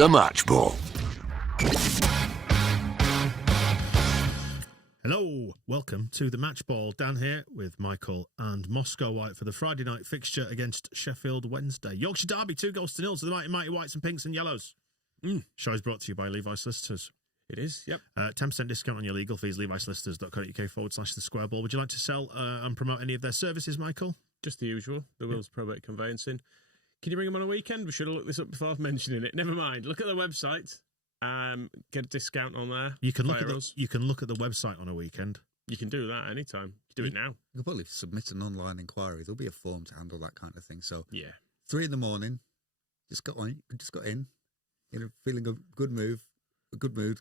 The Match Ball. Hello, welcome to the Match Ball. Dan here with Michael and Moscow White for the Friday night fixture against Sheffield Wednesday. Yorkshire Derby, 2-0 to the mighty Whites and Pinks and Yellows. Show is brought to you by Levi's Solicitors. It is, yep. 10% discount on your legal fees, levisolicitors.co.uk/the square ball. Would you like to sell and promote any of their services, Michael? Just the usual, the Wills Probate Conveyancing. Can you bring them on a weekend? We should have looked this up before mentioning it. Never mind. Look at the website. Get a discount on there. You can look at the website on a weekend. You can do that anytime. You do it now. You can probably submit an online inquiry. There'll be a form to handle that kind of thing. So yeah, 3 a.m, just got in, feeling a good mood.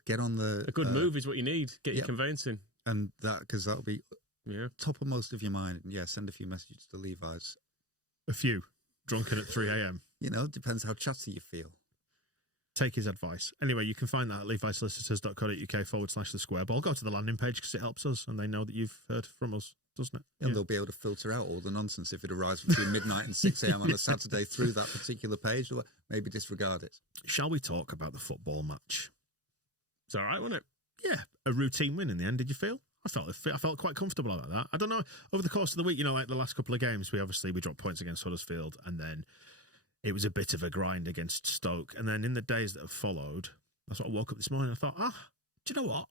Get on the a good move is what you need. Get your conveyancing, and because that'll be toppermost of your mind. And send a few messages to Levi's. A few, drunken at 3 a.m. Depends how chatty you feel. Take his advice. Anyway, you can find that at levisolicitors.co.uk/the square ball. Go to the landing page because it helps us, and they know that you've heard from us, doesn't it? And they'll be able to filter out all the nonsense if it arrives between midnight and 6 a.m. on a Saturday through that particular page, or maybe disregard it. Shall we talk about the football match? It's all right, wasn't it? Yeah, a routine win in the end. Did you feel? I felt quite comfortable about that. I don't know. Over the course of the week, like the last couple of games, we dropped points against Huddersfield, and then it was a bit of a grind against Stoke. And then in the days that have followed, I sort of woke up this morning and I thought, do you know what?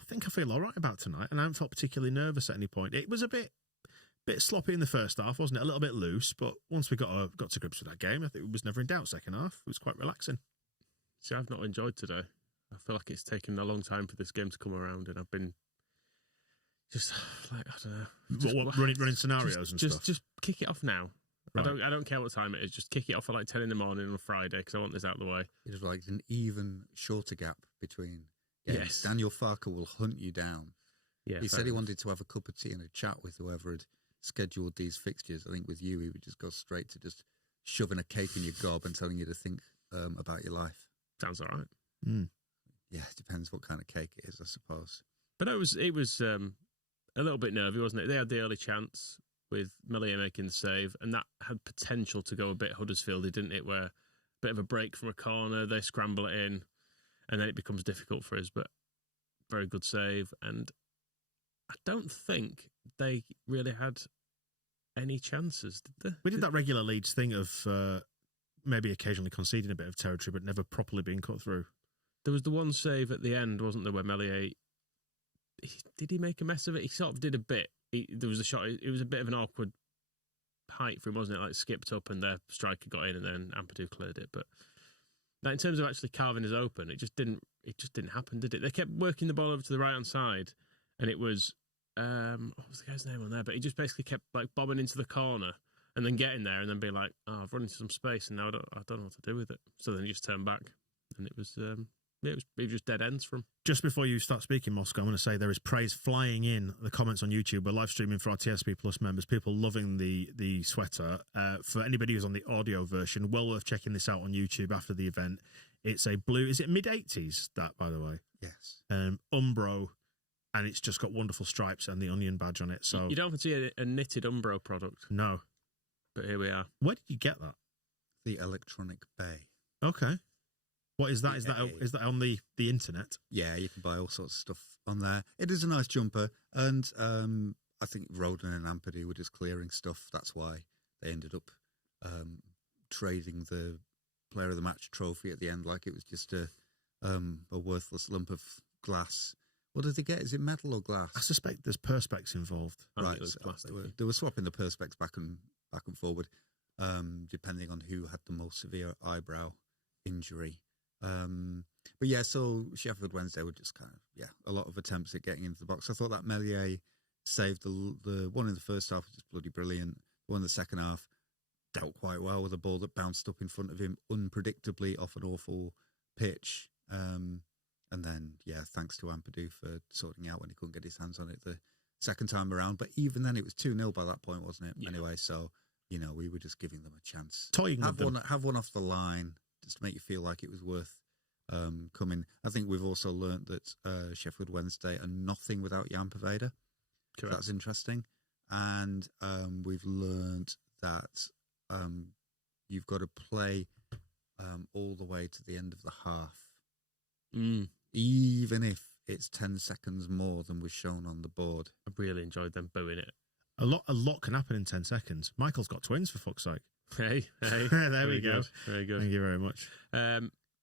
I think I feel all right about tonight. And I haven't felt particularly nervous at any point. It was a bit sloppy in the first half, wasn't it? A little bit loose. But once we got to grips with that game, I think it was never in doubt second half. It was quite relaxing. See, I've not enjoyed today. I feel like it's taken a long time for this game to come around. And I've been just like, I don't know. Running scenarios and stuff? Just kick it off now. Right. I don't care what time it is. Just kick it off at like 10 in the morning on a Friday because I want this out of the way. It's like an even shorter gap between games. Yes. Daniel Farker will hunt you down. Yeah, he said he wanted to have a cup of tea and a chat with whoever had scheduled these fixtures. I think with you, he would just go straight to just shoving a cake in your gob and telling you to think about your life. Sounds all right. Yeah, it depends what kind of cake it is, I suppose. But it was a little bit nervy, wasn't it? They had the early chance with Melia making the save, and that had potential to go a bit Huddersfield, didn't it? Where a bit of a break from a corner, they scramble it in, and then it becomes difficult for us. But very good save, and I don't think they really had any chances, did they? We did that regular Leeds thing of maybe occasionally conceding a bit of territory, but never properly being cut through. There was the one save at the end, wasn't there, where Melia, did he make a mess of it? He sort of did a bit. There was a shot. It was a bit of an awkward height for him, wasn't it? Like skipped up and their striker got in, and then Ampadu cleared it. But in terms of actually carving us open, it just didn't happen, did it? They kept working the ball over to the right hand side, and it was what was the guy's name on there? But he just basically kept like bobbing into the corner and then getting there and then being like, I've run into some space and now I don't know what to do with it. So then he just turned back, and it was. It was just dead ends from. Just before you start speaking, Moscow, I'm going to say there is praise flying in the comments on YouTube. We're live streaming for our TSP Plus members. People loving the sweater. For anybody who's on the audio version, well worth checking this out on YouTube after the event. It's a blue, is it mid-80s, that, by the way? Yes. Umbro, and it's just got wonderful stripes and the onion badge on it. So you don't often see a knitted Umbro product. No. But here we are. Where did you get that? The Electronic Bay. Okay. What is that? Is that on the internet? Yeah, you can buy all sorts of stuff on there. It is a nice jumper, and I think Roden and Ampadu were just clearing stuff. That's why they ended up trading the Player of the Match trophy at the end, like it was just a worthless lump of glass. What did they get? Is it metal or glass? I suspect there's perspex involved. Right, they were swapping the perspex back and forward, depending on who had the most severe eyebrow injury. But yeah, so Sheffield Wednesday were just kind of, a lot of attempts at getting into the box. I thought that Melia saved the one in the first half, was just bloody brilliant. The one in the second half dealt quite well with a ball that bounced up in front of him unpredictably off an awful pitch. And then, thanks to Ampadu for sorting out when he couldn't get his hands on it the second time around. But even then, it was 2-0 by that point, wasn't it? Yeah. Anyway, so, we were just giving them a chance. Have one off the line, just to make you feel like it was worth coming. I think we've also learnt that Sheffield Wednesday are nothing without Jan Poveda. Correct. That's interesting. And we've learnt that you've got to play all the way to the end of the half. Mm. Even if it's 10 seconds more than was shown on the board. I really enjoyed them booing it. A lot can happen in 10 seconds. Michael's got twins, for fuck's sake. Hey. There we go. Good. Very good. Thank you very much.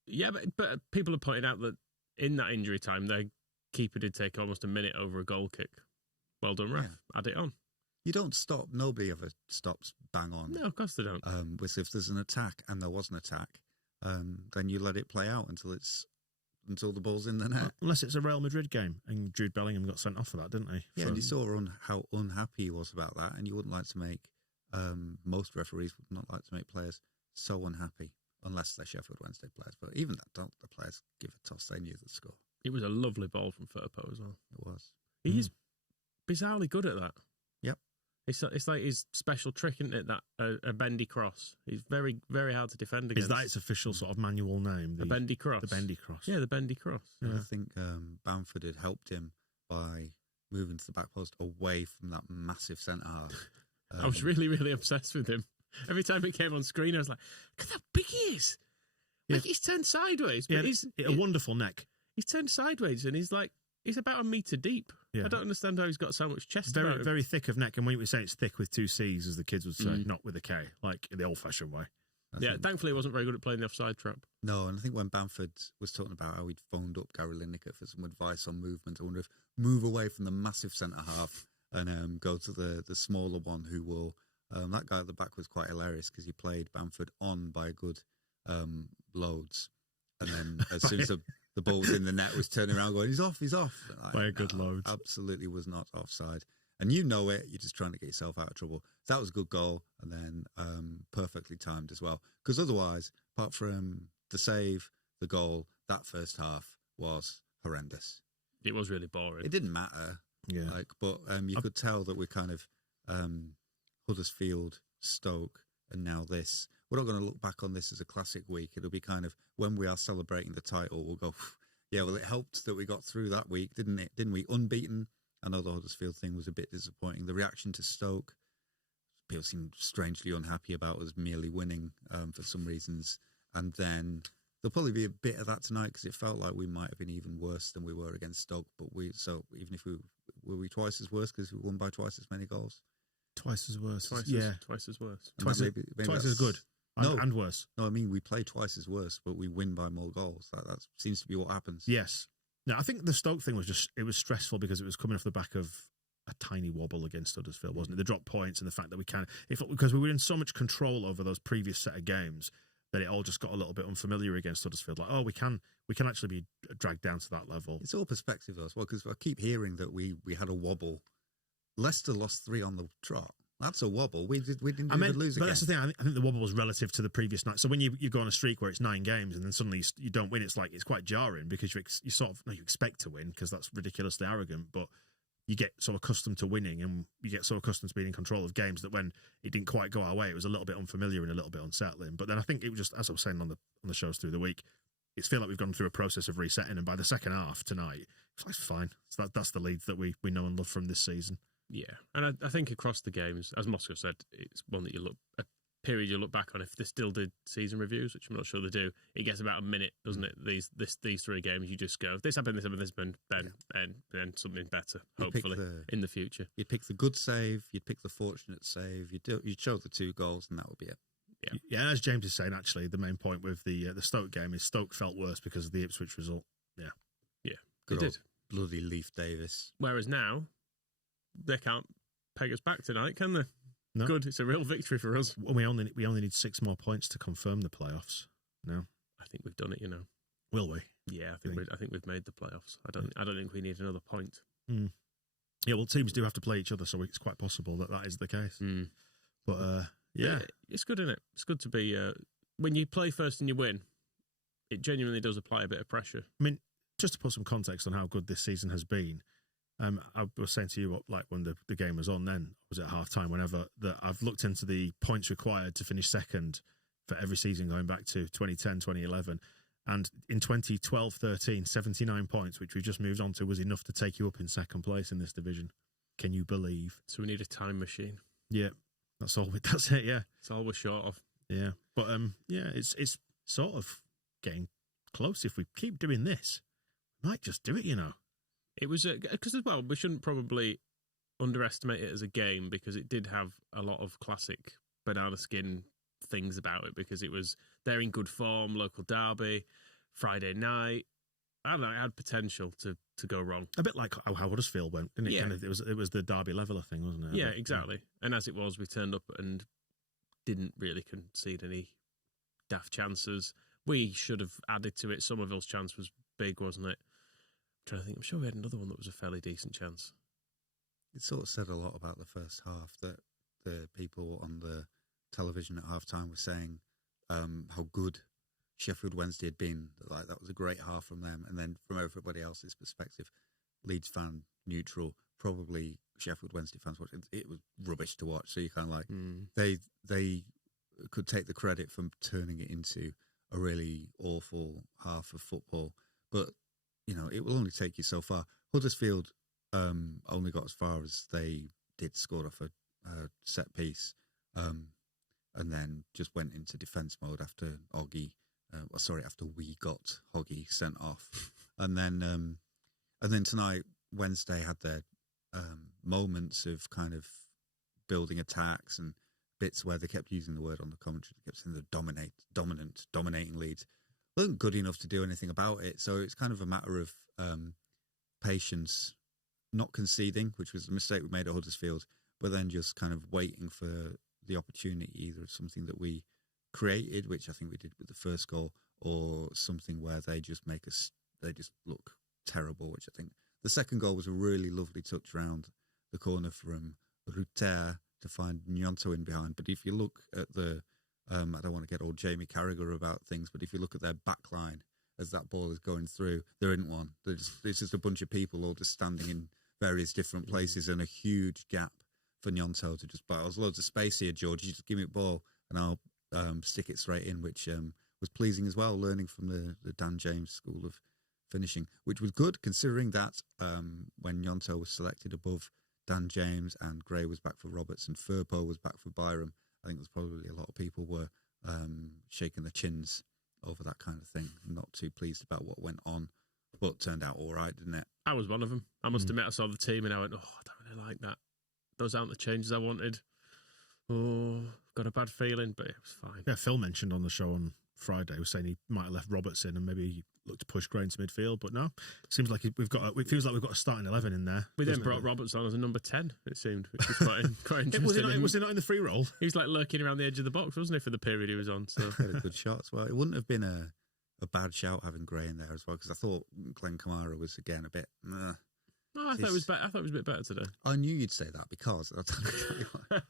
Yeah, but people are pointing out that in that injury time, their keeper did take almost a minute over a goal kick. Well done, ref. Yeah. Add it on. You don't stop. Nobody ever stops bang on. No, of course they don't. If there's an attack, and there was an attack, then you let it play out until the ball's in the net. Unless it's a Real Madrid game, and Jude Bellingham got sent off for that, didn't he? Yeah, and you saw how unhappy he was about that, and you wouldn't like to make, most referees would not like to make players so unhappy, unless they're Sheffield Wednesday players. But even that, don't the players give a toss? They knew the score. It was a lovely ball from Firpo as well. It was. He's bizarrely good at that. Yep. It's like his special trick, isn't it? That a bendy cross. He's very, very hard to defend against. Is that its official sort of manual name? The bendy cross. The bendy cross. Yeah, the bendy cross. And Yeah. I think Bamford had helped him by moving to the back post away from that massive centre half. I was really, really obsessed with him. Every time it came on screen, I was like, look at how big he is. Like, he's turned sideways, but he's a wonderful neck. He's turned sideways, and he's about a metre deep. Yeah. I don't understand how he's got so much chest. Very, about him. very thick of neck. And when we say it's thick with two C's, as the kids would say, not with a K, like in the old-fashioned way. Yeah, thankfully he wasn't very good at playing the offside trap. No, and I think when Bamford was talking about how he'd phoned up Gary Lineker for some advice on movement, I wonder if move away from the massive centre half and go to the smaller one who will... that guy at the back was quite hilarious because he played Bamford on by a good loads. And then as soon as the ball was in the net, was turning around going, he's off. By a good load. Absolutely was not offside. And you know it, you're just trying to get yourself out of trouble. So that was a good goal, and then perfectly timed as well. Because otherwise, apart from the save, the goal, that first half was horrendous. It was really boring. It didn't matter. Yeah. But you could tell that we're kind of Huddersfield, Stoke, and now this. We're not going to look back on this as a classic week. It'll be kind of when we are celebrating the title, we'll go, yeah, well, it helped that we got through that week, didn't it? Didn't we? Unbeaten. I know the Huddersfield thing was a bit disappointing. The reaction to Stoke, people seemed strangely unhappy about us merely winning for some reasons. And then there'll probably be a bit of that tonight because it felt like we might have been even worse than we were against Stoke. But even if were we twice as worse because we won by twice as many goals? Twice as worse. Twice as worse. Twice as good. And worse. No, I mean, we play twice as worse, but we win by more goals. That seems to be what happens. Yes. No, I think the Stoke thing was it was stressful because it was coming off the back of a tiny wobble against Huddersfield, wasn't it? The drop points and the fact that because we were in so much control over those previous set of games that it all just got a little bit unfamiliar against Huddersfield. Like, oh, we can actually be dragged down to that level. It's all perspective though as well, because I keep hearing that we had a wobble. Leicester lost 3 on the trot. That's a wobble. We didn't even lose again. But that's the thing. I think the wobble was relative to the previous night. So when you go on a streak where it's 9 games and then suddenly you don't win, it's quite jarring because you expect to win because that's ridiculously arrogant. But you get so accustomed to winning and you get so accustomed to being in control of games that when it didn't quite go our way, it was a little bit unfamiliar and a little bit unsettling. But then I think it was just, as I was saying on the shows through the week, it's feel like we've gone through a process of resetting, and by the second half tonight, it's fine. So that's the Leeds that we know and love from this season. Yeah, and I think across the games, as Moscow said, it's one that a period you look back on. If they still did season reviews, which I'm not sure they do, it gets about a minute, doesn't it? These 3 games, you just go, this happened, then something better, hopefully, in the future. You'd pick the good save, you'd pick the fortunate save, you'd show the 2 goals, and that would be it. Yeah, and as James is saying, actually, the main point with the Stoke game is Stoke felt worse because of the Ipswich result. Yeah, good it did. Bloody Leaf Davis. Whereas now, they can't peg us back tonight, can they? No. Good, it's a real victory for us. Well, we only need 6 more points to confirm the playoffs. No, I think we've done it. Will we? Yeah, I think we've made the playoffs. I don't think we need another point. Mm. Yeah, well, teams do have to play each other, so it's quite possible that is the case. Mm. But yeah, it's good, isn't it? It's good to be when you play first and you win. It genuinely does apply a bit of pressure. I mean, just to put some context on how good this season has been. I was saying to you, like when the game was on, then was at half time, whenever, that I've looked into the points required to finish second for every season going back to 2010, 2011. And in 2012-13, 79 points, which we just moved on to, was enough to take you up in second place in this division. Can you believe? So we need a time machine. Yeah, that's all. That's it. Yeah, that's all we're short of. Yeah, but it's sort of getting close. If we keep doing this, we might just do it, you know. It was because as well, we shouldn't probably underestimate it as a game because it did have a lot of classic banana skin things about it because they're in good form, local derby, Friday night. I don't know, it had potential to go wrong. A bit like how Huddersfield went, didn't it? Yeah. Kind of, it was the derby leveler thing, wasn't it? Yeah, exactly. And as it was, we turned up and didn't really concede any daft chances. We should have added to it. Somerville's chance was big, wasn't it? I'm trying to think. I'm sure we had another one that was a fairly decent chance. It sort of said a lot about the first half that the people on the television at half-time were saying how good Sheffield Wednesday had been. Like, that was a great half from them. And then from everybody else's perspective, Leeds fan, neutral, probably Sheffield Wednesday fans watching, it was rubbish to watch. So you kind of like, they could take the credit from turning it into a really awful half of football. But, you know, it will only take you so far. Huddersfield only got as far as they did, scored off a set piece, and then just went into defence mode after after we got Hoggy sent off. And then tonight, Wednesday had their moments of kind of building attacks and bits where they kept using the word on the commentary. They kept saying the dominating Leeds. Wasn't good enough to do anything about it. So it's kind of a matter of patience, not conceding, which was a mistake we made at Huddersfield, but then just kind of waiting for the opportunity, either something that we created, which I think we did with the first goal, or something where they just look terrible, which I think the second goal was a really lovely touch round the corner from Ruter to find Nyonto in behind. But if you look at the, I don't want to get old Jamie Carragher about things, but if you look at their back line as that ball is going through, there isn't one. It's just a bunch of people all just standing in various different places and a huge gap for Nyonto to just buy. There's loads of space here, George. You just give me a ball and I'll stick it straight in, which was pleasing as well, learning from the Dan James school of finishing, which was good considering that when Nyonto was selected above Dan James and Gray was back for Roberts and Firpo was back for Byram, I think there's probably a lot of people were shaking their chins over that kind of thing, not too pleased about what went on, but turned out all right, didn't it? I was one of them. I must admit, I saw the team and I went, I don't really like that. Those aren't the changes I wanted. Oh, got a bad feeling, but it was fine. Yeah, Phil mentioned on the show on Friday, was saying he might have left Roberts in and maybe looked to push Gray into midfield, but no, it feels like we've got a starting 11 in there. We then brought Roberts on as a number 10, it seemed, which was quite interesting. Was he not in the free role? He was like lurking around the edge of the box, wasn't he, for the period he was on? So he had a good shot as well. It wouldn't have been a bad shout having Gray in there as well, because I thought Glenn Kamara was again a bit. I thought it was better. I thought it was a bit better today. I knew you'd say that because I'll tell you what.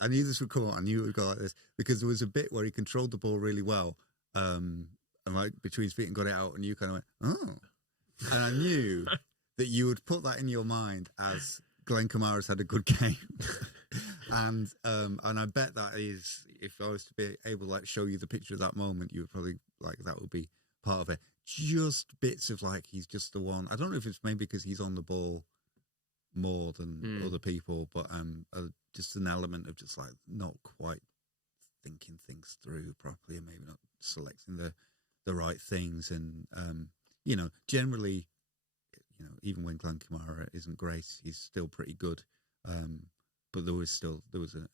I knew this would come on. I knew it would go like this because there was a bit where he controlled the ball really well, and like between his feet and got it out, and you kind of went, oh. And I knew that you would put that in your mind as Glenn Kamara's had a good game, and I bet that is, if I was to be able to like show you the picture of that moment, you would probably like that would be part of it. Just bits of like he's just the one. I don't know if it's maybe because he's on the ball more than other people, but just an element of just like not quite thinking things through properly and maybe not selecting the right things. And generally, even when Glenn Kamara isn't great, he's still pretty good. But there was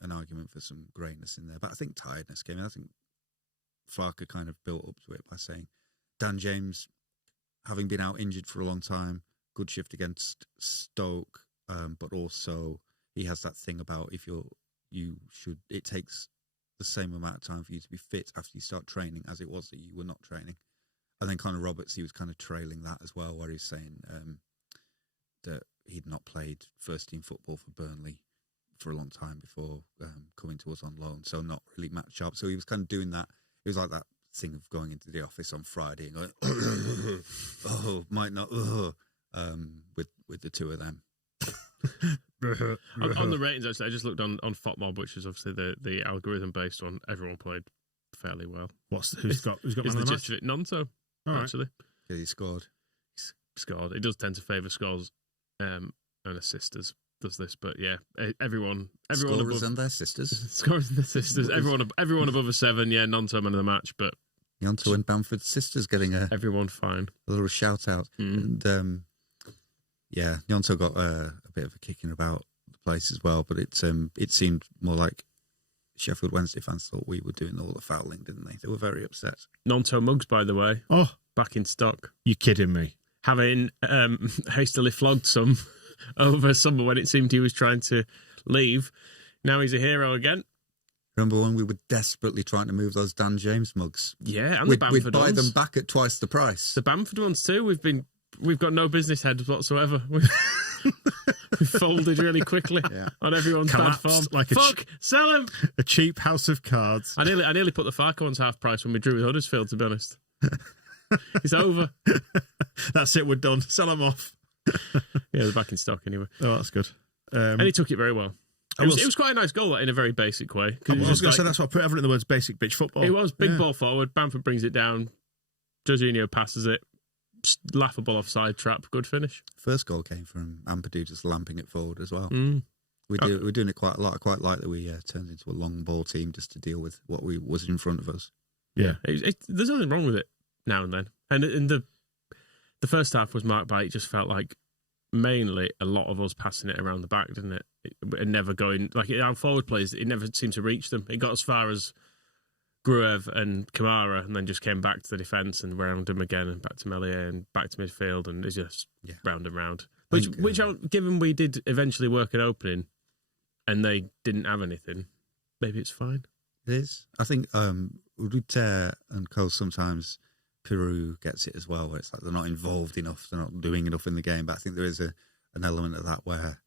an argument for some greatness in there. But I think tiredness came in. I think Farke kind of built up to it by saying Dan James, having been out injured for a long time, good shift against Stoke, but also he has that thing about it takes the same amount of time for you to be fit after you start training as it was that you were not training. And then Connor Roberts, he was kind of trailing that as well, where he's saying that he'd not played first team football for Burnley for a long time before coming to us on loan, so not really match sharp. So he was kind of doing that. It was like that thing of going into the office on Friday and going, might not, with the two of them. on the ratings, actually, I just looked on FOTMob, which is obviously the algorithm based one. Everyone played fairly well. Who's got man of the match? Nonto, actually. Yeah, he scored. Scored. It does tend to favour scores and assists. Does this, but yeah, everyone Scorers above and their sisters. Scorers and their sisters. Everyone above a 7. Yeah, Nonto man of the match, but Gnonto and Bamford's sisters getting a Everyone fine. little shout out. And yeah, Gnonto got a bit of a kicking about the place as well, but it seemed more like Sheffield Wednesday fans thought we were doing all the fouling, didn't they? They were very upset. Gnonto mugs, by the way. Oh, back in stock. You kidding me? Having hastily flogged some over summer when it seemed he was trying to leave. Now he's a hero again. Remember when we were desperately trying to move those Dan James mugs? Yeah, and we'd, the Bamford we'd buy ones. them back at twice the price. The Bamford ones too. We've got no business heads whatsoever. We folded really quickly on everyone's Collapsed bad form. like sell them. A cheap house of cards. I nearly put the Farco ones half price when we drew with Huddersfield, to be honest. It's over. That's it, we're done. Sell them off. Yeah, they're back in stock anyway. Oh, that's good. And he took it very well. It was quite a nice goal, that, in a very basic way. I was going to say, that's what I put everything in the words basic bitch football. It was big ball forward. Bamford brings it down. Jorginho passes it. Laughable offside trap. Good finish. First goal came from Ampadu just lamping it forward as well. We're doing it quite a lot. I quite like that we turned into a long ball team just to deal with what was in front of us. Yeah. There's nothing wrong with it now and then. And in the first half was marked by, it just felt like mainly a lot of us passing it around the back, didn't it? And never going, like our forward plays, it never seemed to reach them. It got as far as Gruev and Kamara, and then just came back to the defence and round him again, and back to Meslier and back to midfield, and it's just round and round. Which, given we did eventually work an opening, and they didn't have anything, maybe it's fine. It is. I think Ruter and Cole, sometimes Peru gets it as well, where it's like they're not involved enough, they're not doing enough in the game. But I think there is an element of that where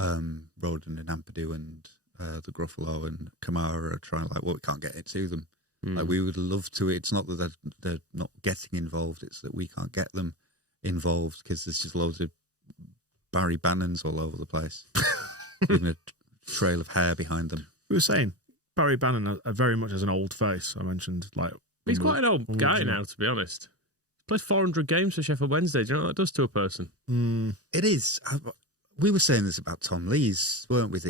Roden and Ampadu and the Gruffalo and Kamara are trying, like, well, we can't get it to them. Like, we would love to. It's not that they're not getting involved, it's that we can't get them involved because there's just loads of Barry Bannons all over the place, leaving a trail of hair behind them. We were saying Barry Bannon very much as an old face. I mentioned, like, he's quite an old guy now, to be honest. He played 400 games for Sheffield Wednesday. Do you know what that does to a person? It is. We were saying this about Tom Lees, weren't we?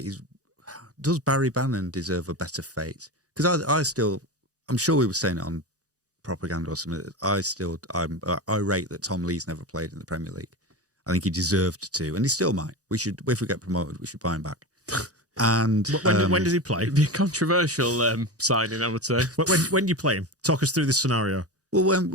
Does Barry Bannon deserve a better fate? Because I'm sure we were saying it on propaganda or something. I'm irate that Tom Lees never played in the Premier League. I think he deserved to, and he still might. If we get promoted, we should buy him back. And when does he play? It'd be a controversial signing, I would say. When do you play him? Talk us through this scenario. Well,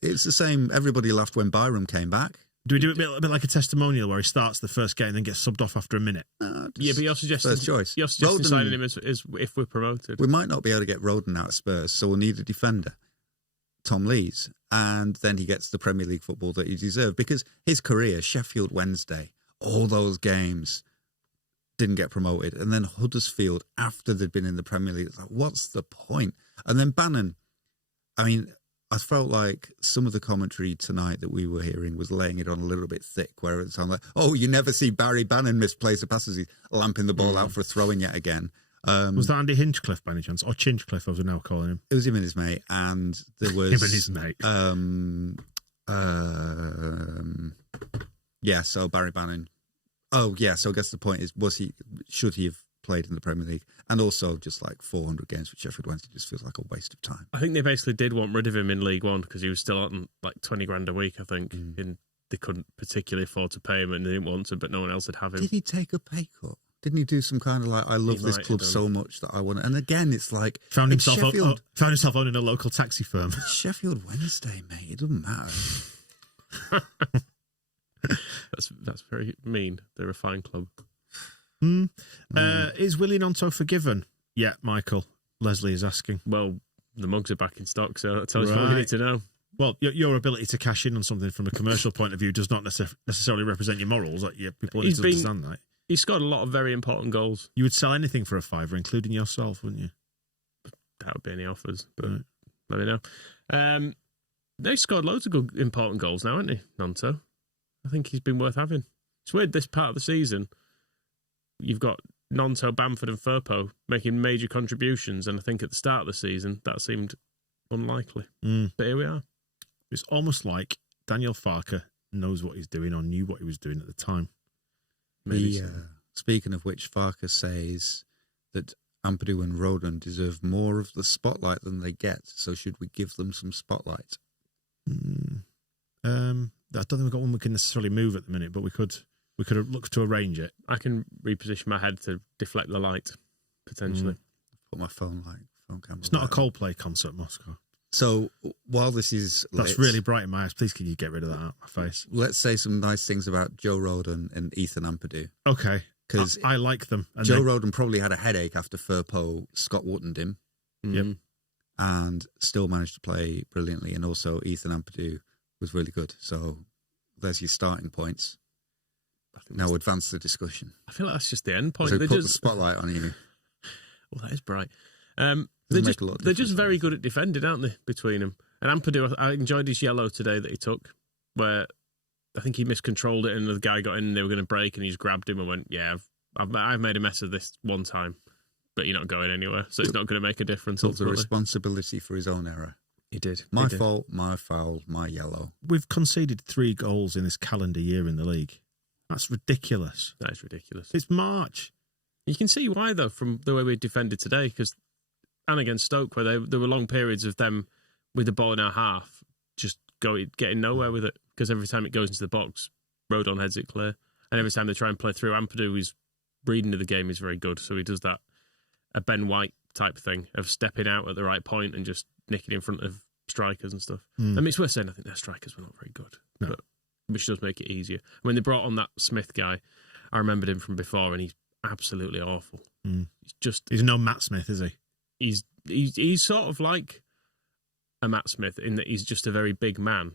it's the same. Everybody laughed when Byram came back. Do we do it a bit like a testimonial where he starts the first game and then gets subbed off after a minute? Yeah, but you're suggesting first choice. You're suggesting signing him as if we're promoted. We might not be able to get Roden out of Spurs, so we'll need a defender, Tom Lees, and then he gets the Premier League football that he deserved, because his career, Sheffield Wednesday, all those games, didn't get promoted, and then Huddersfield after they'd been in the Premier League. It's like, what's the point? And then Bannon, I mean, I felt like some of the commentary tonight that we were hearing was laying it on a little bit thick, where it's on like, oh, you never see Barry Bannon misplace a pass as he's lamping the ball out for a throw-in yet again. Was that Andy Hinchcliffe by any chance? Or Chinchcliffe, as we're now calling him? It was him and his mate, and there was... him and his mate. Yeah, so Barry Bannon. Oh, yeah, so I guess the point is, should he have played in the Premier League? And also, just like 400 games for Sheffield Wednesday just feels like a waste of time. I think they basically did want rid of him in League One because he was still on like 20 grand a week, I think. And they couldn't particularly afford to pay him, and they didn't want to, but no one else would have him. Did he take a pay cut? Didn't he do some kind of like, I love this club so much that I want to... And again, it's like... Found himself owning a local taxi firm. It's Sheffield Wednesday, mate. It doesn't matter. That's very mean. They're a fine club. Is Willie Gnonto forgiven? Yeah, Michael. Leslie is asking. Well, the mugs are back in stock, so that tells us what we need to know. Well, your ability to cash in on something from a commercial point of view does not necessarily represent your morals. Like, people need to understand that. He's scored a lot of very important goals. You would sell anything for a fiver, including yourself, wouldn't you? That would be any offers, but let me know. They've scored loads of good, important goals now, haven't he, Gnonto? I think he's been worth having. It's weird, this part of the season, you've got Gnonto, Bamford and Firpo making major contributions, and I think at the start of the season, that seemed unlikely. But here we are. It's almost like Daniel Farke knows what he's doing or knew what he was doing at the time. Speaking of which, Farke says that Ampadu and Rodon deserve more of the spotlight than they get. So should we give them some spotlight? I don't think we've got one we can necessarily move at the minute, but we could look to arrange it. I can reposition my head to deflect the light, potentially. Put my phone camera. It's not a Coldplay concert, Moscow. So while this is That's really bright in my eyes. Please, can you get rid of that out of my face? Let's say some nice things about Joe Rodon and Ethan Ampadu. Okay. Because I like them. And Joe Rodon probably had a headache after Firpo Scott Wottoned him. Yep. And still managed to play brilliantly. And also Ethan Ampadu was really good. So there's your starting points. Now advance the discussion. I feel like that's just the end point. So they put the spotlight on you. Well, that is bright. They're just very good at defending, aren't they, between them? And Ampadu, I enjoyed his yellow today that he took, where I think he miscontrolled it and the guy got in and they were going to break and he just grabbed him and went, yeah, I've made a mess of this one time, but you're not going anywhere, so it's not going to make a difference. Took the responsibility for his own error. He did. My fault, my foul, my yellow. We've conceded 3 goals in this calendar year in the league. That's ridiculous. That is ridiculous. It's March. You can see why, though, from the way we defended today, and against Stoke, where there were long periods of them with the ball in our half, just getting nowhere with it, because every time it goes into the box, Rodon heads it clear. And every time they try and play through, Ampadu, his reading of the game is very good, so he does that, a Ben White type thing, of stepping out at the right point and just nicking in front of strikers and stuff. I mean, it's worth saying, I think their strikers were not very good, but which does make it easier. When they brought on that Smith guy, I remembered him from before, and he's absolutely awful. He's no Matt Smith, is he? He's sort of like a Matt Smith in that he's just a very big man,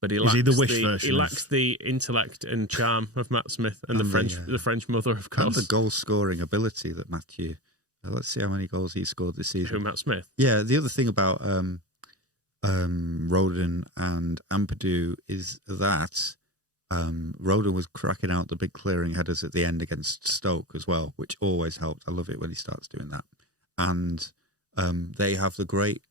but he lacks the intellect and charm of Matt Smith and the French mother, of course. And the goal scoring ability that Matthew. Let's see how many goals he scored this season. Who, Matt Smith? Yeah, the other thing about Rodon and Ampadu is that Rodon was cracking out the big clearing headers at the end against Stoke as well, which always helped. I love it when he starts doing that. And they have the great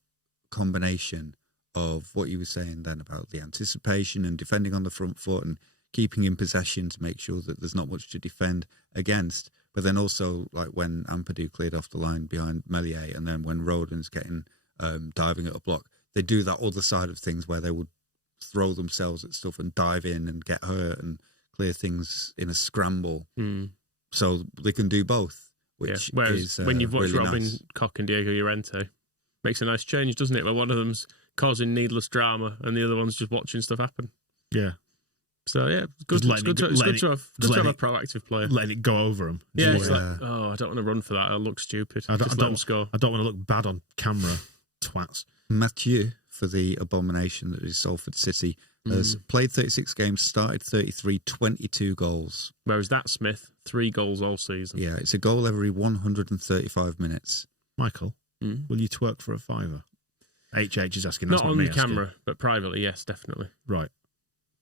combination of what you were saying then about the anticipation and defending on the front foot and keeping in possession to make sure that there's not much to defend against. But then also, like when Ampadu cleared off the line behind Meslier, and then when Rodon's getting diving at a block, they do that other side of things where they would throw themselves at stuff and dive in and get hurt and clear things in a scramble. So they can do both. Which whereas is, when you've watched really Robin nice. Koch and Diego Llorente, makes a nice change, doesn't it? Where one of them's causing needless drama and the other one's just watching stuff happen. Yeah. So yeah, it's good to have a proactive player. Letting it go over them. Yeah, it's like, I don't want to run for that. I'll look stupid. I don't score. I don't want to look bad on camera, twats. Mathieu, for the abomination that is Salford City, has played 36 games, started 33, 22 goals. Whereas that Smith, 3 goals all season. Yeah, it's a goal every 135 minutes. Michael, will you twerk for a fiver? HH is asking. Not on the camera, but privately, yes, definitely. Right.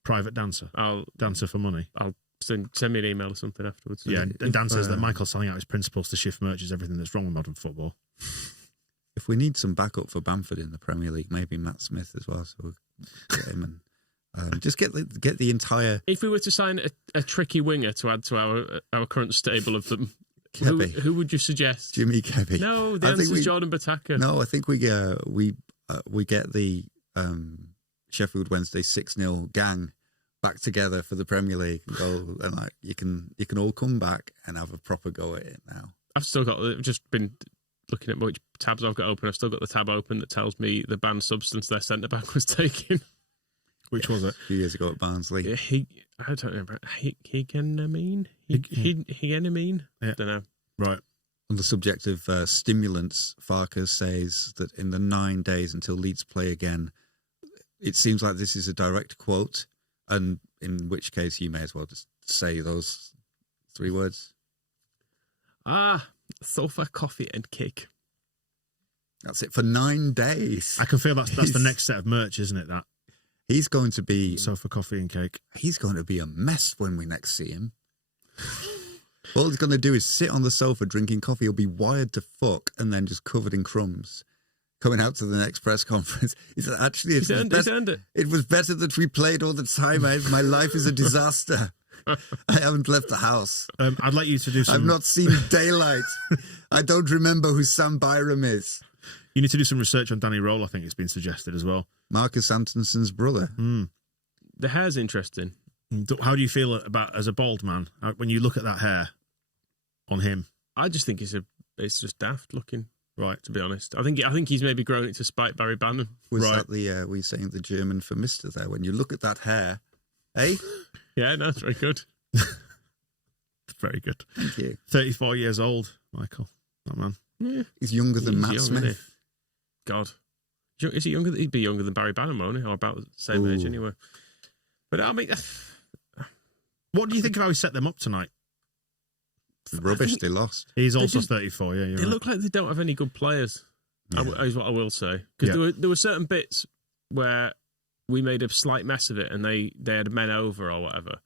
Private dancer. Dancer for money. I'll send me an email or something afterwards. Yeah, and Dan says that Michael's selling out his principles to shift merch is everything that's wrong with modern football. If we need some backup for Bamford in the Premier League, maybe Matt Smith as well. So we'll get him and just get the entire. If we were to sign a tricky winger to add to our current stable of them, who would you suggest? Jimmy Kebby. No, the answer is Jordan Bataka. No, I think we get the Sheffield Wednesday 6-0 gang back together for the Premier League and go and like you can all come back and have a proper go at it now. I've just been looking at which tabs I've got open. I've still got the tab open that tells me the banned substance their centre back was taking. Which was it? A few years ago at Barnsley. I don't know. Higenamine? Higenamine? Yeah. I don't know. Right. On the subject of stimulants, Farkas says that in the 9 days until Leeds play again, it seems like this is a direct quote, and in which case you may as well just say those 3 words. Sofa, coffee and cake. That's it for 9 days. I can feel that's the next set of merch, isn't it? That he's going to be sofa, coffee and cake. He's going to be a mess when we next see him. All he's going to do is sit on the sofa drinking coffee. He'll be wired to fuck and then just covered in crumbs. Coming out to the next press conference, he said, "Actually, he's earned it. It was better that we played all the time. My life is a disaster." I haven't left the house. I'd like you to do some. I've not seen daylight. I don't remember who Sam Byram is. You need to do some research on Danny Roll. I think it's been suggested as well. Marcus Antonson's brother. The hair's interesting. How do you feel about as a bald man when you look at that hair on him? I just think it's just daft looking. Right. To be honest, I think he's maybe grown it to spite Barry Bannon. Was that were you saying the German for Mister there? When you look at that hair, eh? Yeah, no, it's very good. Very good. Thank you. 34 years old, Michael. That man. Yeah. He's younger than Matt Smith. God. Is he younger? He'd be younger than Barry Bannon, won't he? Or about the same age anyway. But I mean... What do you think of how he set them up tonight? Rubbish, they lost. He's also 34, yeah. They look like they don't have any good players, is what I will say. Because there were certain bits where we made a slight mess of it and they had men over or whatever.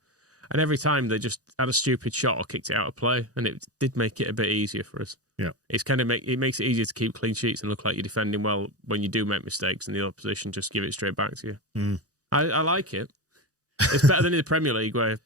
And every time they just had a stupid shot or kicked it out of play. And it did make it a bit easier for us. Yeah. It's kind of it makes it easier to keep clean sheets and look like you're defending well when you do make mistakes and the opposition just give it straight back to you. I like it. It's better than in the Premier League where,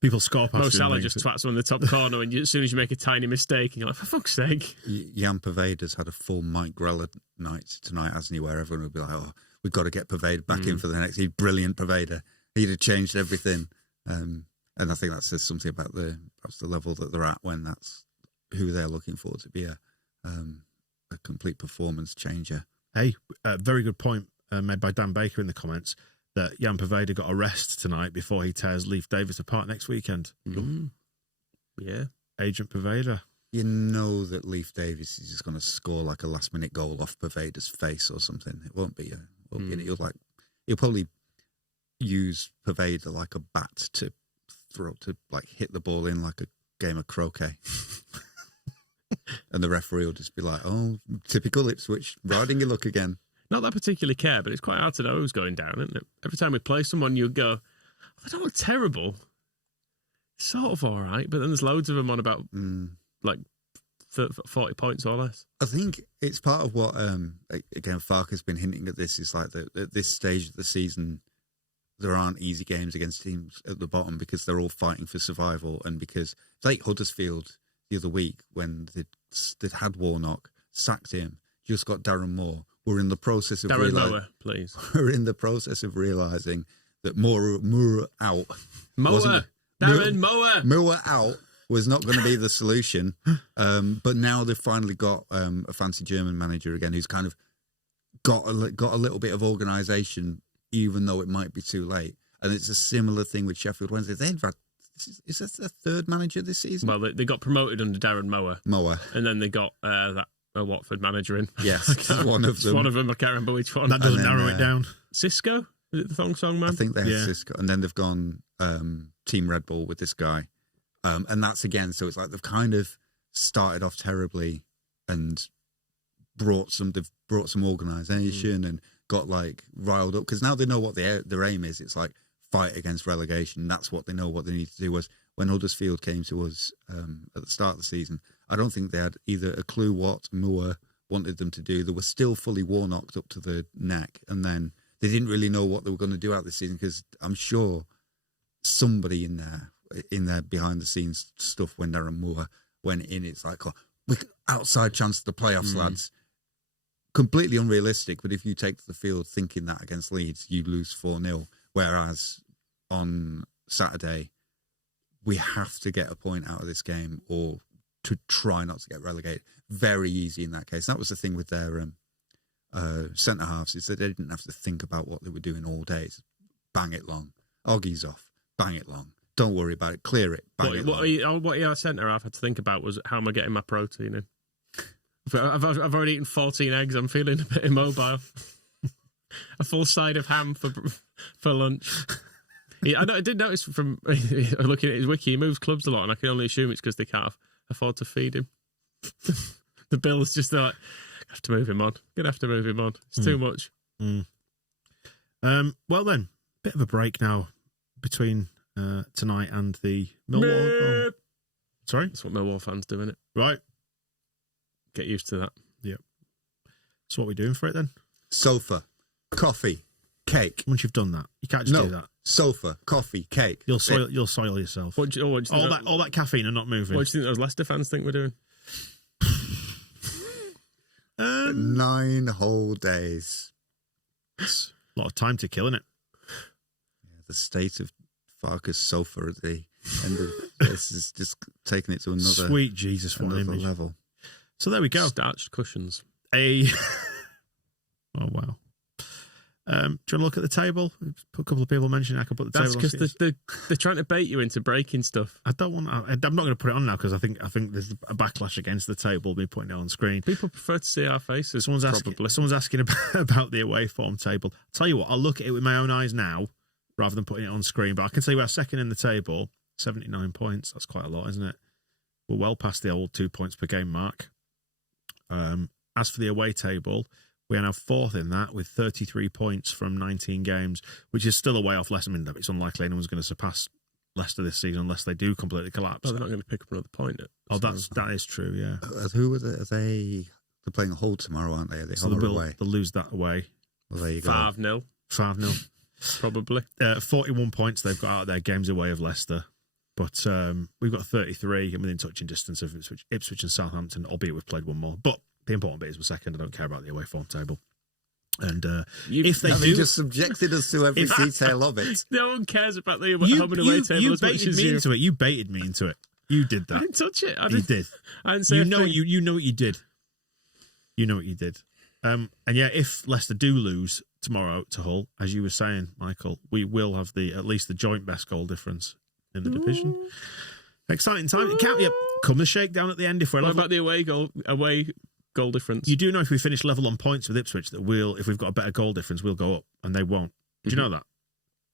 people score past Mo Salah just twats on the top corner and as soon as you make a tiny mistake, and you're like, for fuck's sake. Jan Perveda's had a full Mike Grella night tonight, hasn't he? Where everyone will be like, oh, we've got to get Pervada back in for the next. He's brilliant, Pervada. He'd have changed everything. And I think that says something about perhaps the level that they're at when that's who they're looking for to be a complete performance changer. Hey, very good point made by Dan Baker in the comments. That Jan Pervada got a rest tonight before he tears Leif Davis apart next weekend. Yeah. Agent Pervada. You know that Leif Davis is just going to score like a last-minute goal off Pervada's face or something. It won't be. He'll probably use Pervada like a bat to hit the ball in like a game of croquet. And the referee will just be like, oh, typical Ipswich, riding your luck again. Not that I particularly care, but it's quite hard to know who's going down, isn't it? Every time we play someone, you go, they don't look terrible. Sort of all right, but then there's loads of them on about 40 points or less. I think it's part of what, again, Farke's been hinting at this, is like that at this stage of the season, there aren't easy games against teams at the bottom because they're all fighting for survival. And because, like Huddersfield the other week, when they'd had Warnock, sacked him, just got Darren Moore. We're in the process of Moore, please. We're in the process of realising that Moore out. Darren Moore. Moore out was not going to be the solution. But now they've finally got a fancy German manager again who's kind of got a little bit of organisation, even though it might be too late. And it's a similar thing with Sheffield Wednesday. They've had, is that their third manager this season? Well, they got promoted under Darren Moore. And then they got that Watford manager in. Yes, one of them. One of them, I can't remember which one. That doesn't narrow it down. Cisco? Is it the Thong Song Man? I think they have Cisco. And then they've gone Team Red Bull with this guy. And that's again, so it's like they've kind of started off terribly and they've brought some organisation and got like riled up because now they know what their aim is. It's like fight against relegation. That's what they know what they need to do. Was when Huddersfield came to us at the start of the season, I don't think they had either a clue what Moore wanted them to do. They were still fully Warnocked up to the neck, and then they didn't really know what they were going to do out this season because I'm sure somebody in there behind the scenes stuff when Darren Moore went in, it's like, oh, outside chance of the playoffs, lads. Completely unrealistic, but if you take to the field thinking that against Leeds, you lose 4-0. Whereas on Saturday, we have to get a point out of this game or to try not to get relegated. Very easy in that case. That was the thing with their centre-halves, is that they didn't have to think about what they were doing all day. It's bang it long. Oggy's off. Bang it long. Don't worry about it. Clear it. Bang it long. What our centre-half had to think about was how am I getting my protein in? I've already eaten 14 eggs. I'm feeling a bit immobile. A full side of ham for lunch. I did notice from looking at his wiki, he moves clubs a lot, and I can only assume it's because they can't afford to feed him. The bill's just like, have to move him on. Gonna have to move him on. It's too much. Well then, bit of a break now between tonight and the Millwall. Sorry, that's what Millwall fans do, isn't it? Right. Get used to that. Yep. So what are we doing for it then? Sofa, coffee, cake. Once you've done that, you can't just do that. Sofa, coffee, cake. You'll soil yourself. What do you think all that caffeine and not moving. What do you think those Leicester fans think we're doing? 9 whole days. A lot of time to kill, isn't it? Yeah, the state of Farkas' sofa at the end of this is just taking it to another sweet Jesus, what image. level. So there we go. Starched cushions. Oh wow. Do you want to look at the table? A couple of people mentioned I could put the That's table. because they're trying to bait you into breaking stuff. I don't want. I'm not going to put it on now because I think there's a backlash against the table. Me putting it on screen. People prefer to see our faces. Someone's asking about the away form table. I'll tell you what. I'll look at it with my own eyes now, rather than putting it on screen. But I can tell you we're second in the table, 79 points. That's quite a lot, isn't it? We're well past the old 2 points per game mark. As for the away table, we are now fourth in that with 33 points from 19 games, which is still a way off Leicester. I mean, it's unlikely anyone's going to surpass Leicester this season unless they do completely collapse. Well, they're not going to pick up another point. That is true, yeah. Who are they? They're playing a Hull tomorrow, aren't they? They'll lose that away. Well, there you go. 5-0. 5-0. Probably. 41 points they've got out of their games away of Leicester. But we've got 33 and within touching distance of Ipswich and Southampton, albeit we've played one more. But the important bit is we're second. I don't care about the away form table. And if they do, just subjected us to every detail of it. No one cares about the home and away table as much as you. Into it. You baited me into it. You did that. I didn't touch it. You did. I didn't say you know what you did. You know what you did. And yeah, if Leicester do lose tomorrow to Hull, as you were saying, Michael, we will have at least the joint best goal difference in the division. Exciting time. Come the shakedown at the end if we're. What about the away goal difference? You do know if we finish level on points with Ipswich that if we've got a better goal difference, we'll go up, and they won't. Do you know that?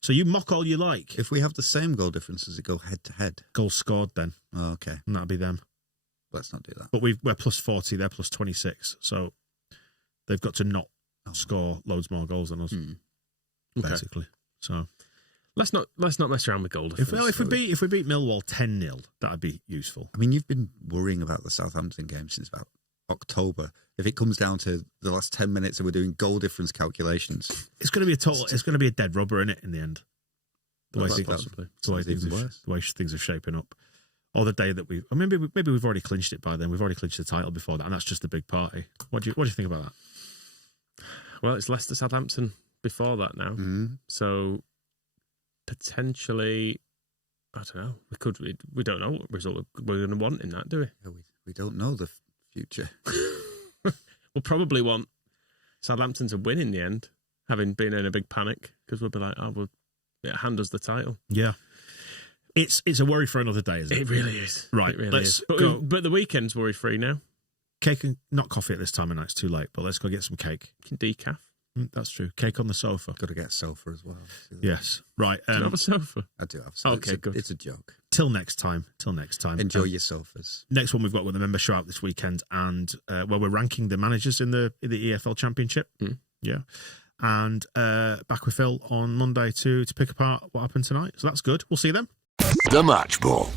So you mock all you like. If we have the same goal difference, does it go head to head? Goals scored then. Oh, okay. And that'll be them. Let's not do that. But we're plus 40, they're plus 26. So they've got to not score loads more goals than us, basically. So let's not mess around with goal difference. If we beat Millwall 10-0, that'd be useful. I mean, you've been worrying about the Southampton game since about October. If it comes down to the last 10 minutes and we're doing goal difference calculations, it's going to be it's going to be a dead rubber in it in the end. The way things are shaping up. Or the day that maybe we've already clinched it by then. We've already clinched the title before that, and that's just a big party. What do you think about that? Well, it's Leicester Southampton before that now, so potentially, I don't know. We don't know what result we're going to want in that, do we? Yeah, we don't know the future. We'll probably want Southampton to win in the end, having been in a big panic, because we'll be like, hand us the title. Yeah. It's a worry for another day, isn't it? It really is. Right. It really let's is. go. But the weekend's worry-free now. Cake and not coffee at this time of night. It's too late, but let's go get some cake. You can decaf. That's true. Cake on the sofa. Got to get a sofa as well. Yes. Right. Do you have a sofa? I do have a sofa. Okay, good. It's a joke. Till next time. Enjoy your sofas. Next one we've got with the member show out this weekend, and we're ranking the managers in the EFL Championship. Yeah. And back with Phil on Monday to pick apart what happened tonight. So that's good. We'll see you then. The Match Ball.